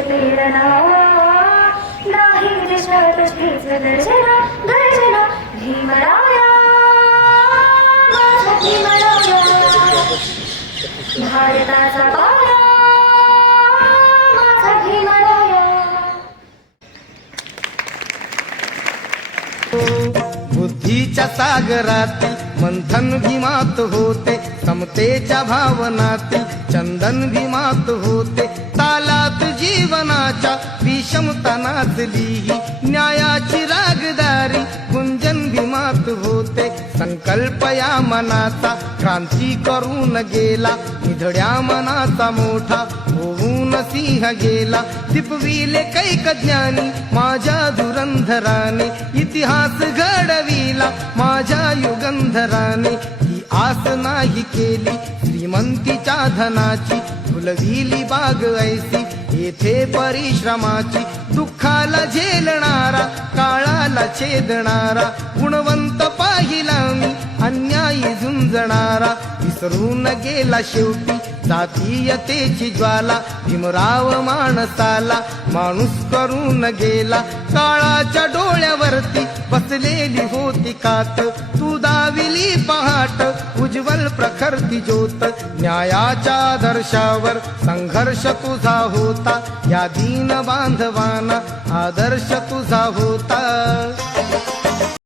केलना नाही देशात हेच गर्जना गर्जना भीमराया माझा भीमराया भारताचा बाळा माझा भीमराया. बुद्धीच्या सागरातील मंथन भीमात होते, समतेच्या भावनातील चंदन भीमात होते, तालात जीवनाच्या विषमता नाचली, न्यायाची रागदारी गुंजन भीमात होते. संकल्प या मनाचा क्रांती करून गेला, निधड्या मनाचा मोठा होऊन सिंह गेला. दिपविले कैक ज्ञानी माझ्या धुरंधराने, इतिहास घडविला माझ्या युगंधराने. ही आस नाही केली श्रीमंतीच्या धनाची, फुलविली बाग ऐसी येथे परिश्रमाची. दुःखाला झेलणारा काळाला छेदणारा, गुणवंत पाहिला मी अन्यायी झुंजणारा. विसरून गेला शेवटी जातीयतेची ज्वाला, भीमराव माणसाला माणूस करून गेला. काळाच्या डोळ्यावरती बसलेली होती कात, तू दाविली पहाट उज्ज्वल प्रखरती ज्योत. न्यायाच्या आदर्शावर संघर्ष तुझा होता, या दीन बांधवांना आदर्श तुझा होता.